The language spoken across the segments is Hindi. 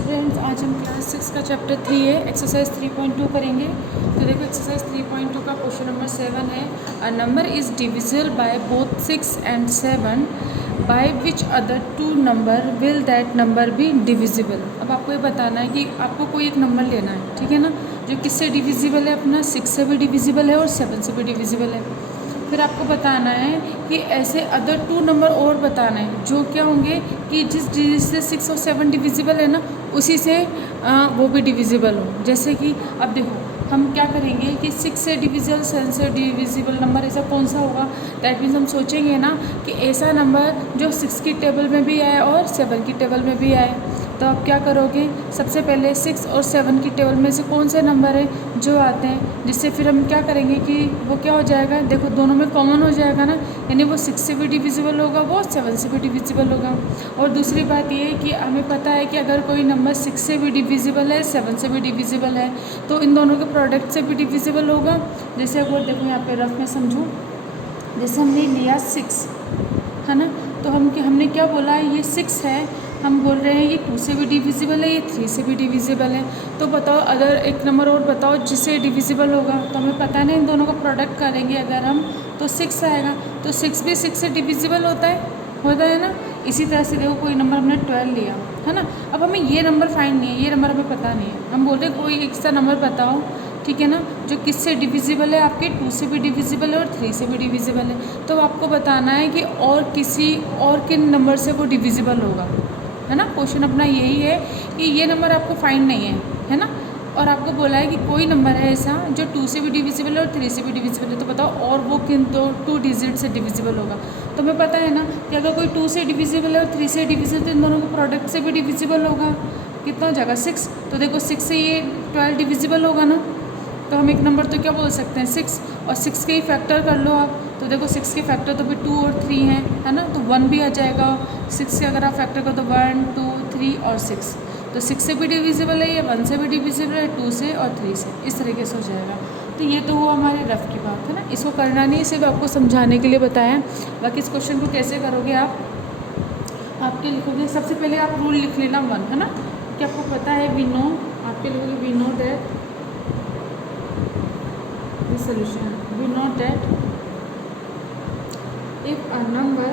स्टूडेंट्स, आज हम क्लास 6 का चैप्टर 3 है एक्सरसाइज 3.2 करेंगे। तो देखो एक्सरसाइज 3.2 का क्वेश्चन नंबर 7 है। A number is divisible by both 6 and 7, by which other two number will that number be divisible. अब आपको ये बताना है कि आपको कोई एक नंबर लेना है, ठीक है ना, जो किससे डिविजिबल है, अपना 6 से भी डिविजिबल है और 7 से भी डिविजिबल है। फिर आपको बताना है कि ऐसे अदर टू नंबर और बताना है जो क्या होंगे कि जिससे 6 और 7 डिविजिबल है ना, उसी से वो भी डिविजिबल हो। जैसे कि अब देखो हम क्या करेंगे कि 6 से डिविजिबल 7 से डिविजिबल नंबर ऐसा कौन सा होगा। दैट मीन्स हम सोचेंगे ना कि ऐसा नंबर जो 6 की टेबल में भी आए और 7 की टेबल में भी आए। तो आप क्या करोगे, सबसे पहले 6 और 7 की टेबल में से कौन से नंबर है जो आते हैं, जिससे फिर हम क्या करेंगे कि वो क्या हो जाएगा, देखो दोनों में कॉमन हो जाएगा ना, यानी वो 6 से भी डिविजिबल होगा, वो 7 से भी डिविजिबल होगा। और दूसरी बात ये है कि हमें पता है कि अगर कोई नंबर 6 से भी डिविजिबल है, 7 से भी डिविजिबल है, तो इन दोनों के प्रोडक्ट से भी डिविजिबल होगा। जैसे अगर देखो यहाँ पे रफ में समझूँ, जैसे हमने लिया 6 है ना, तो हमने क्या बोला है, ये 6 है, हम बोल रहे हैं ये 2 से भी डिविजिबल है, ये 3 से भी डिविजिबल है। तो बताओ अदर एक नंबर और बताओ जिससे डिविजिबल होगा। तो हमें पता नहीं, इन दोनों का प्रोडक्ट करेंगे अगर हम तो 6 आएगा। तो 6 भी 6 से डिविजिबल होता है ना। इसी तरह से देखो कोई नंबर हमने 12 लिया है ना, अब हमें ये नंबर फाइंड नहीं है, ये नंबर हमें पता नहीं है। हम बोल रहे हैं कोई एक सा नंबर बताओ, ठीक है ना, जो किससे डिविजिबल है, आपके 2 से भी डिविजिबल है और 3 से भी डिविजिबल है। तो आपको बताना है कि और किसी और किन नंबर से वो डिविजिबल होगा, है ना। क्वेश्चन अपना यही है कि ये नंबर आपको फाइंड नहीं है ना, और आपको बोला है कि कोई नंबर है ऐसा जो 2 से भी डिविजिबल है और 3 से भी डिविजिबल है। तो बताओ और वो किन दो 2 डिजिट से डिविजिबल होगा। तो हमें पता है ना कि अगर कोई 2 से डिविजिबल है और 3 से डिविजिबल, तो इन दोनों के प्रोडक्ट से भी डिविजिबल होगा। कितना हो जाएगा 6। तो देखो 6 से ये 12 डिविजिबल होगा ना, तो हम एक नंबर तो क्या बोल सकते हैं 6, और 6 के ही फैक्टर कर लो आप। तो देखो 6 के फैक्टर तो भी 2 और 3 हैं, है ना, तो 1 भी आ जाएगा। 6 से अगर आप फैक्टर करो तो 1 2 3 और 6, तो 6 से भी डिविजिबल है, ये 1 से भी डिविजिबल है, 2 से और 3 से, इस तरीके से हो जाएगा। तो ये तो हुआ हमारे रफ की बात, है ना। इसको करना नहीं, सिर्फ आपको समझाने के लिए बताया। बाकी इस क्वेश्चन को कैसे करोगे आप, आपके लिखोगे सबसे पहले आप रूल लिख लेना 1, है ना, कि आपको पता है वी नो, आपके लिखोगे we know that the solution, we know that if a number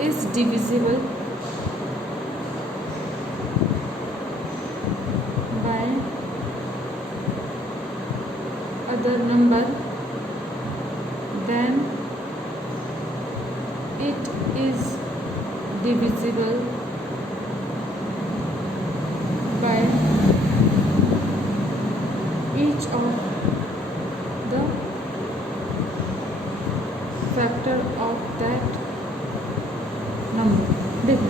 is divisible by other number, then it is divisible by each of the factor of that number. देखो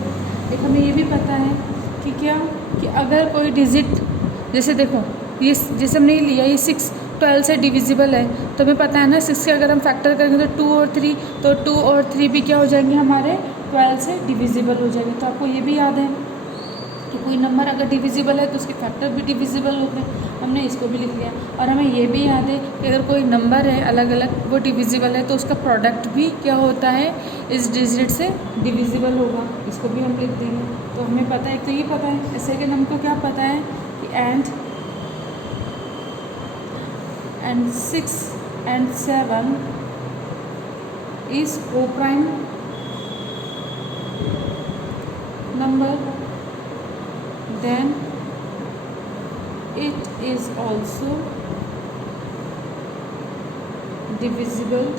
एक हमें ये भी पता है कि क्या, कि अगर कोई डिजिट, जैसे देखो ये जैसे हमने ये लिया, ये 6 12 से डिविजिबल है, तो हमें पता है ना 6 के अगर हम फैक्टर करेंगे तो 2 और 3, तो 2 और 3 भी क्या हो जाएंगे हमारे 12 से डिविजिबल हो जाएंगे। तो आपको ये भी याद है कि कोई नंबर अगर डिविजिबल है तो उसके फैक्टर भी डिविजिबल होते हैं, हमने इसको भी लिख लिया। और हमें ये भी याद है कि अगर कोई नंबर है अलग अलग वो डिविजिबल है, तो उसका प्रोडक्ट भी क्या होता है, इस डिजिट से डिविजिबल होगा, इसको भी हम लिख देंगे। तो हमें पता है, एक तो ये पता है, सेकेंड हमको क्या पता है कि and 6 and 7 is coprime number, then it is also divisible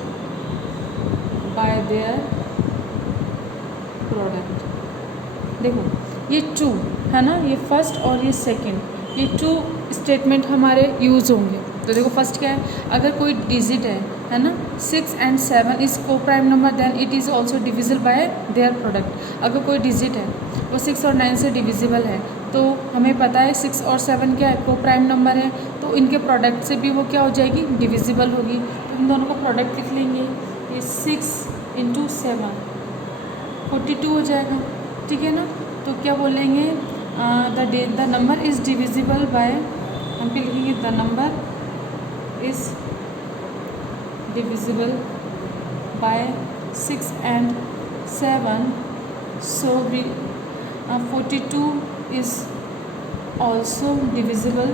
by their product। देखो ये 2 है ना, ये फर्स्ट और ये सेकंड, ये 2 स्टेटमेंट हमारे यूज़ होंगे। तो देखो फर्स्ट क्या है, अगर कोई डिजिट है ना 6 and 7 is coprime number, then it is also divisible by their product. अगर कोई डिजिट है वो 6 और 9 से डिविजिबल है, तो हमें पता है 6 और 7 क्या है, को प्राइम नंबर है, तो इनके प्रोडक्ट से भी वो क्या हो जाएगी, डिविजिबल होगी। तो इन दोनों का प्रोडक्ट लिख लेंगे, ये 6 × 7 42 हो जाएगा, ठीक है ना। तो क्या बोलेंगे, the number is divisible bye, हम क्या लिखेंगे, the number is divisible bye 6 and 7, so 42 is also divisible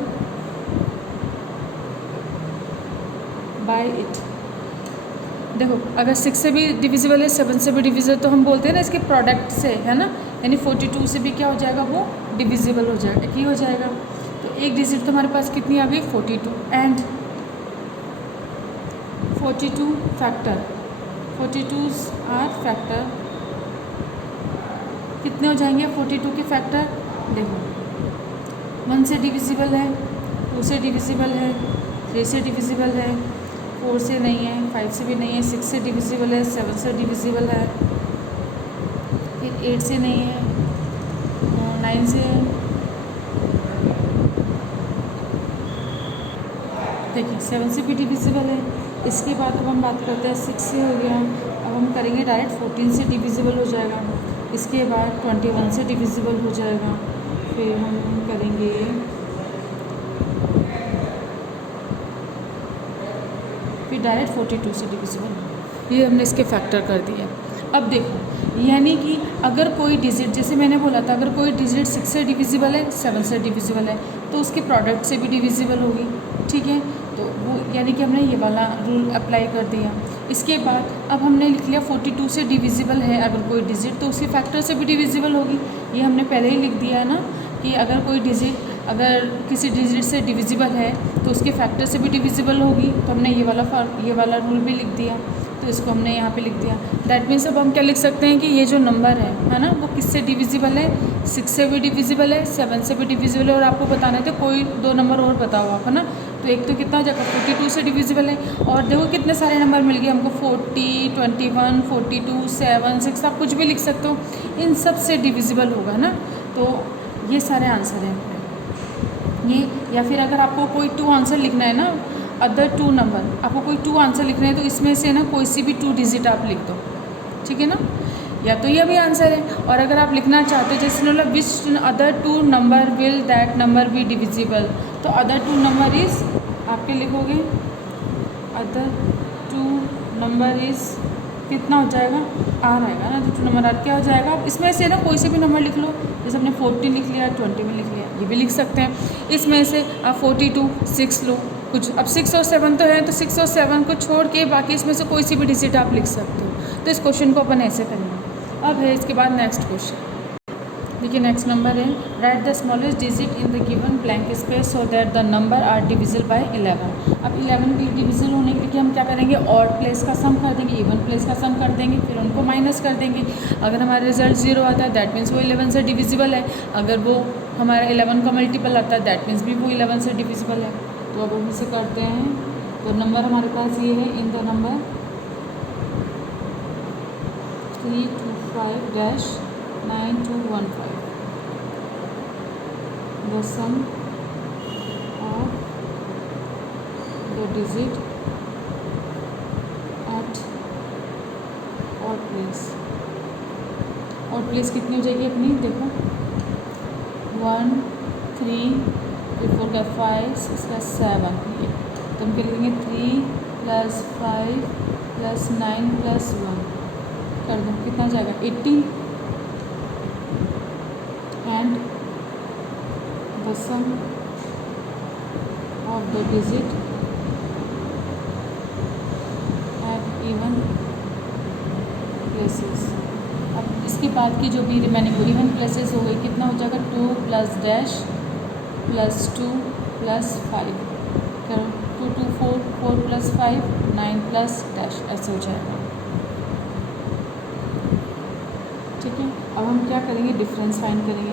bye it. देखो अगर 6 से भी डिविजिबल है, 7 से भी डिविजिबल, तो हम बोलते हैं ना इसके प्रोडक्ट से, है ना, यानी 42 से भी क्या हो जाएगा, वो डिविजिबल हो जाएगा, एक ही हो जाएगा। तो एक डिजिट तो हमारे पास कितनी आ गई, 42, एंड 42 फैक्टर, 42 आर फैक्टर कितने हो जाएंगे 42 के फैक्टर। देखो 1 से डिविजिबल है, 2 से डिविजिबल है, 3 से डिविजिबल है, 4 से नहीं है, 5 से भी नहीं है, 6 से डिविजिबल है, 7 से डिविजिबल है, फिर 8 से नहीं है, 9 से है। देखिए 7 से भी डिविजिबल है। इसके बाद अब हम बात करते हैं 6 से हो गया। अब हम करेंगे डायरेक्ट 14 से डिविजिबल हो जाएगा। इसके बाद 21 से डिविजिबल हो जाएगा। फिर हम करेंगे फिर डायरेक्ट 42 से डिविजिबल। ये हमने इसके फैक्टर कर दिए। अब देखो यानी कि अगर कोई डिजिट, जैसे मैंने बोला था, अगर कोई डिजिट 6 से डिविजिबल है, 7 से डिविजिबल है, तो उसके प्रोडक्ट से भी डिविजिबल होगी। ठीक है, तो वो यानी कि हमने ये वाला रूल अप्लाई कर दिया। इसके बाद अब हमने लिख लिया 42 से डिविजिबल है अगर कोई डिजिट, तो उसके फैक्टर से भी डिविजिबल होगी। ये हमने पहले ही लिख दिया है ना कि अगर कोई डिजिट अगर किसी डिजिट से डिविजिबल है तो उसके फैक्टर से भी डिविजिबल होगी। तो हमने ये वाला रूल भी लिख दिया, तो इसको हमने यहाँ पे लिख दिया। दैट मीन्स अब हम क्या लिख सकते हैं कि ये जो नंबर है ना, वो किससे डिविजिबल है, 6 से भी डिविजिबल है, 7 से भी डिविजिबल है, और आपको बताने थे कोई 2 नंबर और बताओ आप, है ना। तो एक तो कितना हो जाएगा 42 से डिविजिबल है, और देखो कितने सारे नंबर मिल गए हमको, 40, 21, 42, 7, 6, आप कुछ भी लिख सकते हो, इन सब से डिविजिबल होगा ना। तो ये सारे आंसर हैं ये। या फिर अगर आपको कोई 2 आंसर लिखना है ना, अदर 2 नंबर, आपको कोई 2 आंसर लिखना है, तो इसमें से ना कोई सी भी 2 डिजिट आप लिख दो, ठीक है ना। या तो ये भी आंसर है, और अगर आप लिखना चाहते हो जैसे मतलब which other 2 number will that number be divisible, तो अदर 2 नंबर इज़ आपके लिखोगे अदर 2 नंबर इज़ कितना हो जाएगा, आर आएगा ना, तो 2 नंबर आर क्या हो जाएगा। इसमें से ना कोई से भी नंबर लिख लो, जैसे हमने 14 लिख लिया, 20 में लिख लिया, ये भी लिख सकते हैं। इसमें से आप 42, 6 लो कुछ, अब 6 और 7 तो है, तो 6 और 7 को छोड़ के बाकी इसमें से कोई सी भी डिजिट आप लिख सकते हो। तो इस क्वेश्चन को अपन ऐसे करेंगे। अब है इसके बाद नेक्स्ट क्वेश्चन, देखिए नेक्स्ट नंबर है, write the smallest digit in the given blank space so that the number are divisible by 11। अब 11 के डिविजिबल होने के लिए हम क्या करेंगे, ऑड प्लेस का सम कर देंगे, इवन प्लेस का सम कर देंगे, फिर उनको माइनस कर देंगे। अगर हमारा रिजल्ट 0 आता है दैट मीन्स वो 11 से डिविजिबल है, अगर वो हमारा 11 का मल्टीपल आता है दैट मीन्स भी वो 11 से डिविजिबल है। तो अब हम इसे करते हैं, तो नंबर हमारे पास ये है, in the number 325-9215 the sum of the digit at odd place। odd place कितनी हो जाएगी अपनी, देखो 1, 3, 4 का 5, 6 का 7, तो हम क्या लिखेंगे 3 + 5 + 9 + 1 कर दो, कितना जाएगा 18, and the sum of the digit at even places. अब इसके बाद की जो भी रिमेनिंग इवन प्लेसेस हो गई, कितना हो जाएगा 2 + डैश + 2 + 5 करो, 2 2 4, 4 + 5 9 + डैश, ऐसे हो जाएगा। ठीक है, अब हम क्या करेंगे, डिफरेंस फाइंड करेंगे।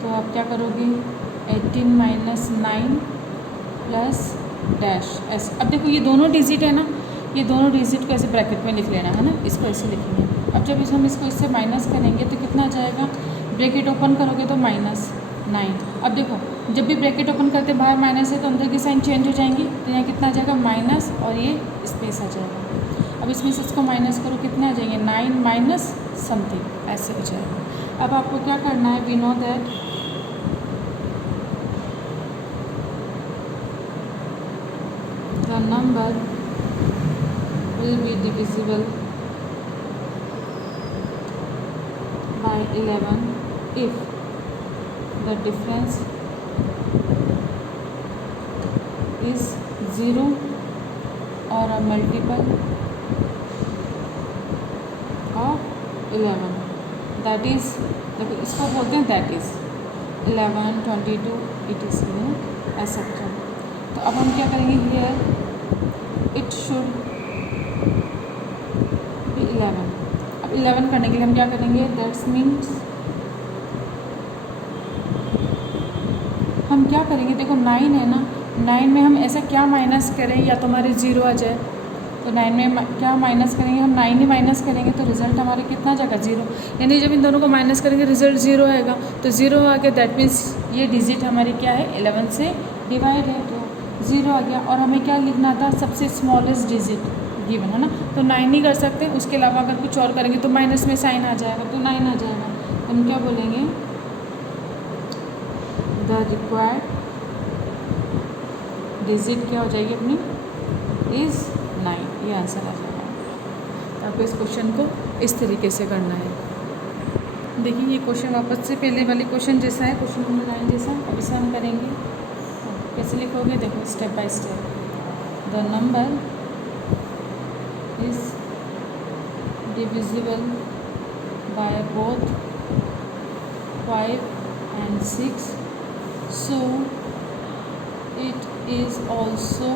तो आप क्या करोगे, 18 - 9 + डैश, ऐसे। अब देखो ये दोनों डिजिट है ना, ये दोनों डिजिट को ऐसे ब्रैकेट में लिख लेना है ना, इसको ऐसे लिखेंगे। अब जब हम इसको इससे माइनस करेंगे तो कितना जाएगा, ब्रैकेट ओपन करोगे तो -9। अब देखो जब भी ब्रैकेट ओपन करते बाहर माइनस है तो अंदर की साइन चेंज हो जाएंगी, तो यहाँ कितना आ जाएगा माइनस, और ये स्पेस आ जाएगा। अब इसमें से इसको माइनस करो, कितने आ जाएंगे 9 - समथिंग, ऐसे हो जाएगा। अब आपको क्या करना है, we know that the number will be divisible by 11 if the difference is 0 or a multiple of 11. That is, देखो इसको बोलते हैं दैट इज़ 11, 22 etc एक्सेट्रा। तो अब हम क्या करेंगे, हियर इट शुड बी 11। अब 11 करने के लिए हम क्या करेंगे, दैट्स मीन्स हम क्या करेंगे, देखो 9 है ना, 9 में हम ऐसा क्या माइनस करें, या तो हमारे 0 आ जाए, तो 9 में क्या माइनस करेंगे, हम 9 ही माइनस करेंगे तो रिज़ल्ट हमारे कितना जाएगा, 0। यानी जब इन दोनों को माइनस करेंगे रिज़ल्ट 0 आएगा, तो 0 आ गया, दैट मीन्स ये डिजिट हमारी क्या है, 11 से डिवाइड है, तो 0 आ गया। और हमें क्या लिखना था, सबसे स्मॉलेस्ट डिजिट गिवन है ना, तो 9 नहीं कर सकते, उसके अलावा अगर कुछ और करेंगे तो माइनस में साइन आ जाएगा, तो 9 आ जाएगा। हम क्या बोलेंगे, द रिक्वायर्ड डिजिट क्या हो जाएगी अपनी, इज़ 9, ये आंसर आ जाएगा। तो आपको इस क्वेश्चन को इस तरीके से करना है। देखिए ये क्वेश्चन वापस से पहले वाले क्वेश्चन जैसा है, क्वेश्चन नंबर 9 जैसा। अब इसे हम करेंगे, कैसे लिखोगे, देखो step by step. The number is divisible by both 5 and 6, so it is also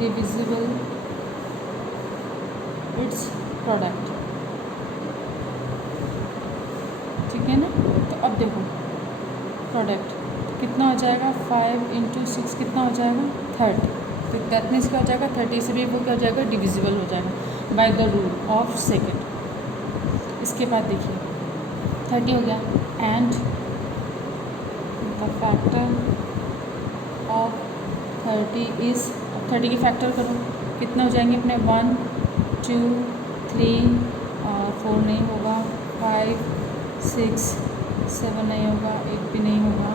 divisible its product, ठीक है ना। तो अब देखो प्रोडक्ट कितना हो जाएगा, 5 × 6 कितना हो जाएगा, 30। तो दैट मीन्स क्या हो जाएगा, 30 से भी वो क्या हो जाएगा, डिविजिबल हो जाएगा by the rule of second. इसके बाद देखिए 30 हो गया, and the factor of 30 is, 30 की फैक्टर करो, कितना हो जाएंगे अपने, 1, 2, 3 और 4 नहीं होगा, 5, 6, 7 नहीं होगा, 8 भी नहीं होगा।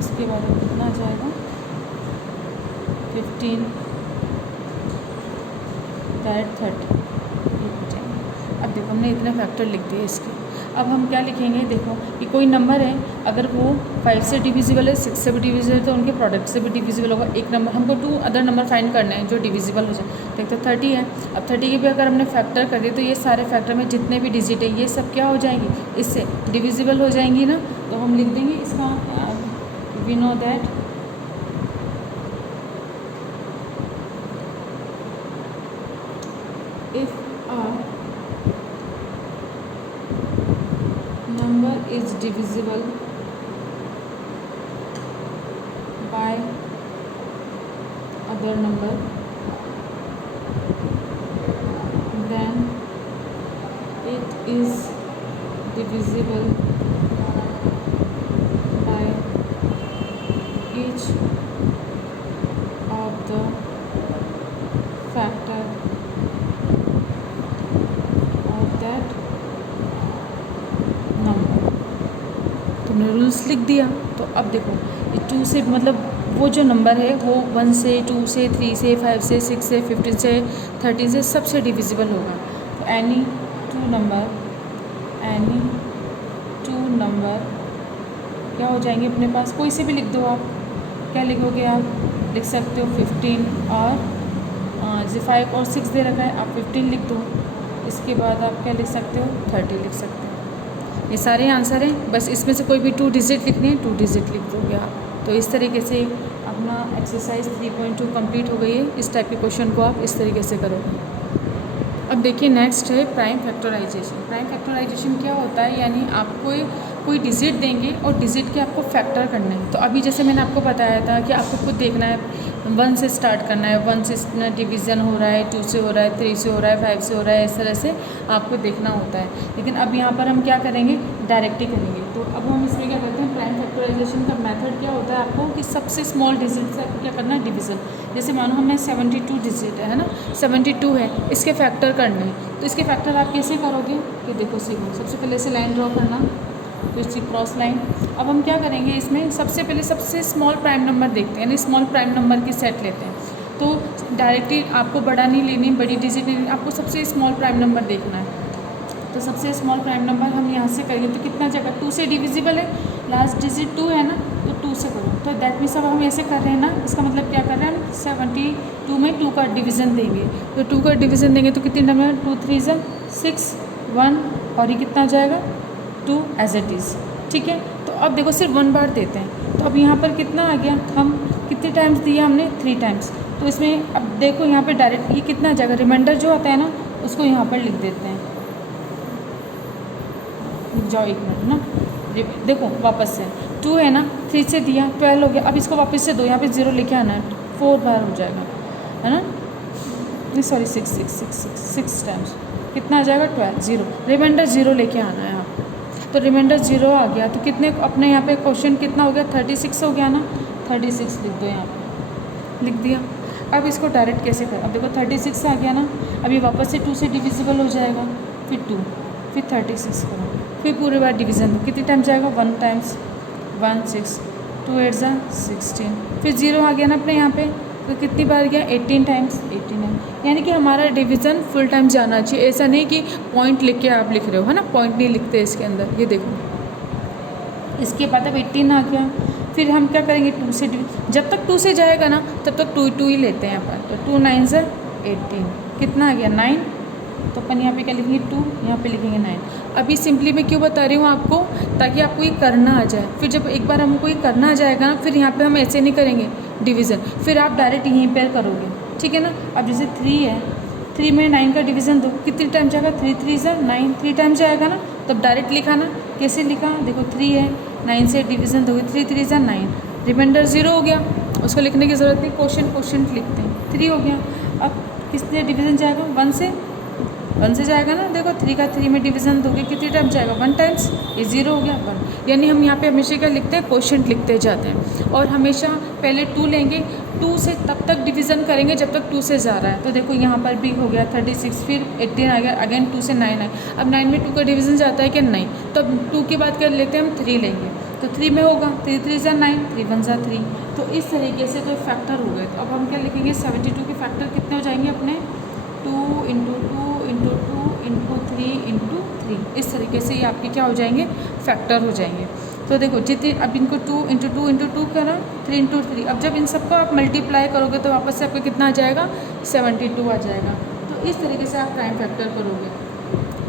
इसके बाद कितना आ जाएगा, 15, दैट 30। अब देखो हमने इतने फैक्टर लिख दिए इसके। अब हम क्या लिखेंगे, देखो कि कोई नंबर है, अगर वो 5 से डिविजिबल है, 6 से भी डिविजिबल है, तो उनके प्रोडक्ट से भी डिविजिबल होगा। एक नंबर हमको 2 अदर नंबर फाइंड करने हैं जो डिविजिबल हो जाए। देखते 30 है, अब 30 की भी अगर हमने फैक्टर कर दिया तो ये सारे फैक्टर में जितने भी डिजिट है ये सब क्या हो जाएंगी, इससे डिविजिबल हो जाएंगी ना। तो हम लिख देंगे इसका, we know that if a number is divisible by other number, then it is divisible by each of the factor of that number। तुमने रूल्स लिख दिया। तो अब देखो ये 2 से मतलब वो जो नंबर है वो 1 से 2 से 3 से 5 से 6 से 15 से 13 से सबसे डिविजिबल होगा। तो एनी टू नंबर क्या हो जाएंगे अपने पास, कोई से भी लिख दो आप। क्या लिखोगे आप, लिख सकते हो 15 और जैसे 5 और 6 दे रखा है, आप 15 लिख दो। इसके बाद आप क्या लिख सकते हो, 30 लिख सकते हो। ये सारे आंसर हैं, बस इसमें से कोई भी 2 डिजिट लिखने हैं, 2 डिजिट लिख दोगे आप। तो इस तरीके से अपना एक्सरसाइज 3.2 कंप्लीट हो गई है। इस टाइप के क्वेश्चन को आप इस तरीके से करोगे। अब देखिए नेक्स्ट है प्राइम फैक्टराइजेशन। प्राइम फैक्टराइजेशन क्या होता है, यानी आपको कोई डिजिट देंगे और डिजिट के आपको फैक्टर करना है। तो अभी जैसे मैंने आपको बताया था कि आपको खुद देखना है, 1 से स्टार्ट करना है, 1 से डिवीज़न हो रहा है, 2 से हो रहा है, 3 से हो रहा है, 5 से हो रहा है, इस तरह से आपको देखना होता है। लेकिन अब यहाँ पर हम क्या करेंगे, डायरेक्ट ही करेंगे। तो अब हम इसमें क्या करते हैं, प्राइम फैक्टराइजेशन का मेथड क्या होता है आपको, कि सबसे स्मॉल डिजिट से आपको क्या करना है, डिवीज़न। जैसे मानो हमें 72 डिजिट है ना, 72 है, इसके फैक्टर करने हैं। तो इसके फैक्टर आप कैसे करोगे, कि देखो सीखो, सबसे पहले से लाइन ड्रॉ करना, फिर सी क्रॉस लाइन। अब हम क्या करेंगे, इसमें सबसे पहले सबसे स्मॉल प्राइम नंबर देखते हैं, यानी स्मॉल प्राइम नंबर की सेट लेते हैं। तो डायरेक्टली आपको बड़ा नहीं लेनी, बड़ी डिजिट नहीं लेनी, आपको सबसे स्मॉल प्राइम नंबर देखना है। तो सबसे स्मॉल प्राइम नंबर हम यहाँ से करेंगे तो कितना जाएगा, 2 से डिविजिबल है, लास्ट डिजिट 2 है ना, तो 2 से करो। तो दैट मीन्स अब हम ऐसे कर रहे हैं ना, इसका मतलब क्या कर रहे हैं हम, 72 में 2 का डिवीज़न देंगे। तो 2 का डिवीज़न देंगे तो कितने नंबर, 2 3 6 1, और ये कितना जाएगा 2 एज इट इज़। ठीक है, तो अब देखो सिर्फ 1 बार देते हैं, तो अब यहाँ पर कितना आ गया, हम कितने टाइम्स दिया हमने, 3 टाइम्स। तो इसमें अब देखो यहाँ पे डायरेक्ट ये कितना आ जाएगा, रिमाइंडर जो आता है ना उसको यहाँ पर लिख देते हैं। लिख जाओ एक मिनट ना, देखो वापस से 2 है ना, 3 से दिया 12 हो गया, अब इसको वापस से दो, यहाँ पे 0 लेके आना है, 4 बार हो जाएगा, है ना, नहीं सॉरी 6 टाइम्स, कितना आ जाएगा 12, 0, रिमाइंडर 0 लेके आना है आप। तो रिमाइंडर 0 आ गया, तो कितने अपने यहाँ पे क्वेश्चन कितना हो गया, 36 हो गया ना, 36 लिख दो यहाँ पे, लिख दिया। अब इसको डायरेक्ट कैसे करें, अब देखो 36 आ गया ना, अभी वापस से 2 से डिविजिबल हो जाएगा, फिर 2, फिर 36 करो, फिर पूरी बार डिवीज़न दो, कितने टाइम जाएगा, 1 टाइम्स, 1 6, 2 8 16, फिर 0 आ गया ना अपने यहाँ पे, तो कितनी बार गया, 18 टाइम्स, 18 है। यानी कि हमारा डिवीज़न फुल टाइम जाना चाहिए, ऐसा नहीं कि पॉइंट लिख के आप लिख रहे हो, है ना, पॉइंट नहीं लिखते इसके अंदर। ये देखो इसके बाद अब 18 आ गया, फिर हम क्या करेंगे, 2 से जब तक 2 से जाएगा ना तब तक 2 ही लेते हैं अपन। तो 2 9 18, कितना आ गया 9, तो अपन यहाँ पे क्या लिखेंगे 2, यहाँ पे लिखेंगे 9। अभी सिंपली मैं क्यों बता रही हूँ आपको, ताकि आपको ये करना आ जाए, फिर जब एक बार हमको ये करना आ जाएगा ना, फिर यहाँ पे हम ऐसे नहीं करेंगे डिवीज़न, फिर आप डायरेक्ट यहीं पर करोगे, ठीक है ना। अब जैसे 3 है, 3 में 9 का डिवीज़न दो, कितने टाइम जाएगा, 3 3 9, 3 टाइम जाएगा ना, तब डायरेक्ट लिखा ना, कैसे लिखा, देखो 3 है, 9 से डिवीज़न दोगे, 3 3 9, रिमाइंडर 0 हो गया, उसको लिखने की ज़रूरत नहीं, क्वेश्चन लिखते हैं, 3 हो गया। अब किससे डिवीज़न जाएगा, 1 से जाएगा ना, देखो 3 का 3 में डिवीज़न दोगे, कितनी टाइम जाएगा, 1 टाइम्स, ये 0 हो गया 1। यानी हम यहाँ पे हमेशा क्या लिखते हैं, क्वेश्चन लिखते जाते हैं, और हमेशा पहले 2 लेंगे, 2 से तब तक डिवीज़न करेंगे जब तक 2 से जा रहा है। तो देखो यहाँ पर भी हो गया 36, फिर 18 आ गया, अगेन 2 से 9 आए, अब 9 में 2 का डिवीज़न जाता है कि नहीं, तो अब 2 के बाद क्या लेते हैं हम, 3 लेंगे, तो 3 में होगा 3 3 9, 3 1 3। तो इस तरीके से तो फैक्टर हो गए। तो अब हम क्या लिखेंगे, 72 के फैक्टर कितने हो जाएंगे अपने, 2 इंटू 2 इंटू 2 इंटू 3 इंटू 3, इस तरीके से ये आपके क्या हो जाएंगे, फैक्टर हो जाएंगे। तो देखो जितनी, अब इनको 2 इंटू 2 इंटू 2 करा, 3 इंटू 3, अब जब इन सबको आप मल्टीप्लाई करोगे तो वापस से आपका कितना आ जाएगा, 72 आ जाएगा। तो इस तरीके से आप प्राइम फैक्टर करोगे,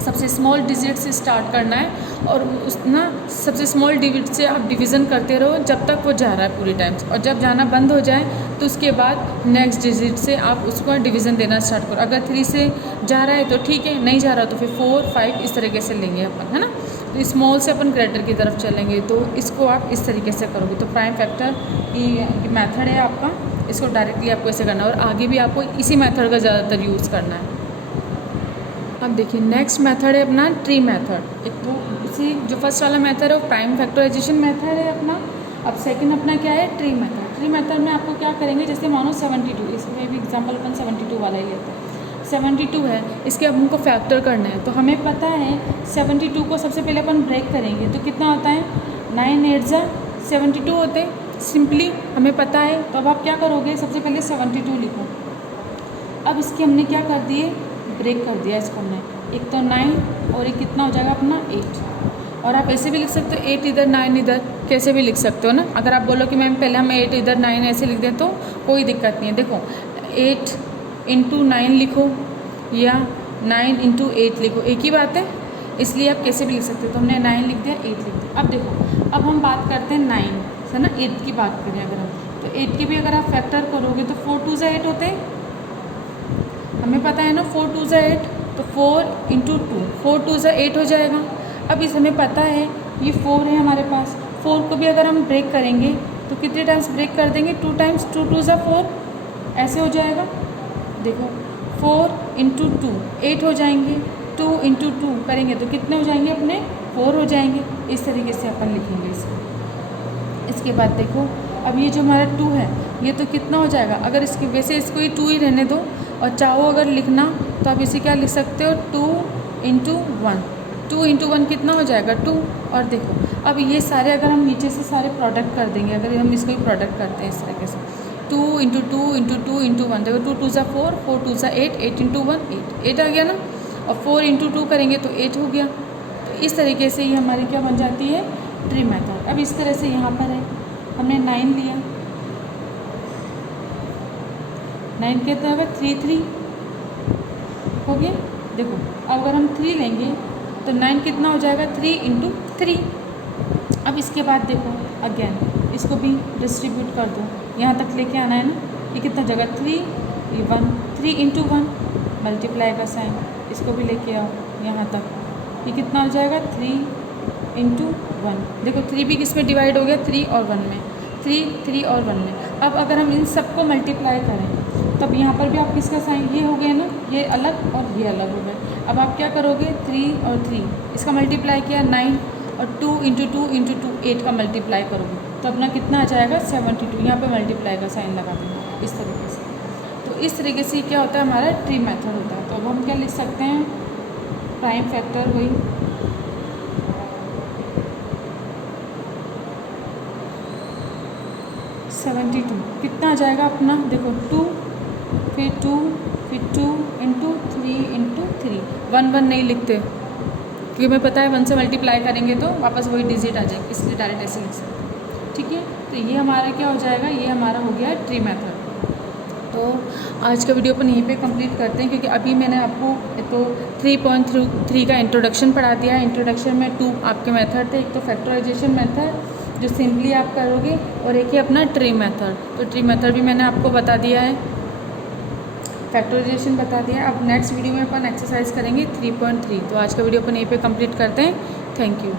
सबसे स्मॉल डिजिट से स्टार्ट करना है, और उस ना सबसे स्मॉल डिजिट से आप डिवीज़न करते रहो जब तक वो जा रहा है पूरी टाइम, और जब जाना बंद हो जाए तो उसके बाद नेक्स्ट डिजिट से आप उसको डिवीज़न देना स्टार्ट करो। अगर 3 से जा रहा है तो ठीक है, नहीं जा रहा तो फिर 4 5 इस तरीके से लेंगे अपन, है ना। तो स्मॉल से अपन ग्रेटर की तरफ चलेंगे, तो इसको आप इस तरीके से करोगे। तो प्राइम फैक्टर ये मेथड है आपका, इसको डायरेक्टली आपको ऐसे करना है, और आगे भी आपको इसी मेथड का ज़्यादातर यूज़ करना है। अब देखिए नेक्स्ट मेथड है अपना ट्री मेथड। एक तो इसी जो फर्स्ट वाला मेथड है वो प्राइम फैक्टराइजेशन मेथड है अपना। अब सेकंड अपना क्या है, ट्री मेथड। ट्री मेथड में आपको क्या करेंगे, जैसे मानो 72, इसमें भी एग्जांपल अपन 72 वाला ही लेते हैं। 72 है, इसके अब हमको फैक्टर करना है, तो हमें पता है 72 को सबसे पहले अपन ब्रेक करेंगे तो कितना होता है, 9 8 72 होते हैं, सिंपली हमें पता है। तो अब आप क्या करोगे, सबसे पहले 72 लिखो। अब इसके हमने क्या कर दिए, ब्रेक कर दिया इसको हमने, एक तो 9 और एक कितना हो जाएगा अपना 8। और आप ऐसे भी लिख सकते हो 8 इधर 9 इधर, कैसे भी लिख सकते हो ना। अगर आप बोलो कि मैम पहले हम 8 इधर 9 ऐसे लिख दें तो कोई दिक्कत नहीं है। देखो 8 इंटू 9 लिखो या 9 इंटू 8 लिखो, एक ही बात है, इसलिए आप कैसे भी लिख सकते हो। तो हमने 9 लिख दिया, 8 लिख दिया। अब देखो अब हम बात करते हैं 9 है ना, 8 की बात करें अगर हम, तो 8 की भी अगर आप फैक्टर करोगे तो 4 2 8 होते हैं, हमें पता है ना 4 2 8, तो 4 इंटू 2, 4 2 8 हो जाएगा। अब इस हमें पता है ये 4 है हमारे पास, 4 को भी अगर हम ब्रेक करेंगे तो कितने टाइम्स ब्रेक कर देंगे, 2 टाइम्स, 2 2 4, ऐसे हो जाएगा। देखो 4 इंटू 2 8 हो जाएंगे, 2 इंटू 2 करेंगे तो कितने हो जाएंगे अपने 4 हो जाएंगे। इस तरीके से अपन लिखेंगे इसको। इसके बाद देखो अब ये जो हमारा 2 है ये तो कितना हो जाएगा, अगर इसके वैसे इसको ही 2 ही रहने दो, और चाहो अगर लिखना तो आप इसे क्या लिख सकते हो, 2 इंटू 1, 2 इंटू 1 कितना हो जाएगा 2। और देखो अब ये सारे अगर हम नीचे से सारे प्रोडक्ट कर देंगे, अगर हम इसको ही प्रोडक्ट करते हैं इस तरीके से, 2 इंटू 2 इंटू 2 इंटू 1, देखो 2 2 ज़ा 4, 4 2 ज़ा 8, 8 इंटू 1 8, 8 आ गया ना। और 4 इंटू 2 करेंगे तो 8 हो गया। तो इस तरीके से ये हमारी क्या बन जाती है, ट्री मेथड। अब इस तरह से यहाँ पर है, हमने 9 लिया, 9 कहते हैं 3 3 हो गया। देखो अब अगर हम 3 लेंगे तो 9 कितना हो जाएगा, 3 इंटू 3। अब इसके बाद देखो अगेन इसको भी डिस्ट्रीब्यूट कर दो, यहाँ तक लेके आना है ना। ये कितना जगह 3, ये 1, 3 इंटू 1 मल्टीप्लाई का साइन, इसको भी लेके आओ यहाँ तक। ये कितना हो जाएगा 3 इंटू 1। देखो 3 भी किस में डिवाइड हो गया, 3 और 1 में, 3 3 और 1 में। अब अगर हम इन सबको मल्टीप्लाई करें तब यहाँ पर भी आप किसका साइन, ये हो गया ना, ये अलग और ये अलग हो गए। अब आप क्या करोगे, 3 और 3 इसका मल्टीप्लाई किया 9, और 2 इंटू 2 इंटू 2 8 का मल्टीप्लाई करोगे तो अपना कितना आ जाएगा 72। यहाँ पे मल्टीप्लाई का साइन लगा देंगे इस तरीके से। तो इस तरीके से क्या होता है, हमारा ट्री मेथड होता है। तो अब हम क्या लिख सकते हैं, प्राइम फैक्टर हुई 72, कितना आ जाएगा अपना, देखो 2 फिर 2 फिर 2 इंटू 3 इंटू 3, 1 1 नहीं लिखते क्योंकि हमें पता है 1 से मल्टीप्लाई करेंगे तो वापस वही डिजिट आ जाएगी, इसलिए डायरेक्ट ऐसे लिख सकते हैं। ठीक है, तो ये हमारा क्या हो जाएगा, ये हमारा हो गया ट्री मेथड। तो आज का वीडियो अपन यहीं पे कंप्लीट करते हैं, क्योंकि अभी मैंने आपको तो 3.3 का इंट्रोडक्शन पढ़ा दिया है। इंट्रोडक्शन में 2 आपके मेथड थे, एक तो फैक्टराइजेशन मेथड जो सिंपली आप करोगे, और एक ही अपना ट्री मेथड। तो ट्री मेथड भी मैंने आपको बता दिया है, फैक्टराइजेशन बता दिया है। अब नेक्स्ट वीडियो में अपन एक्सरसाइज करेंगे 3.3। तो आज का वीडियो अपन यहीं पे कंप्लीट करते हैं। Thank you.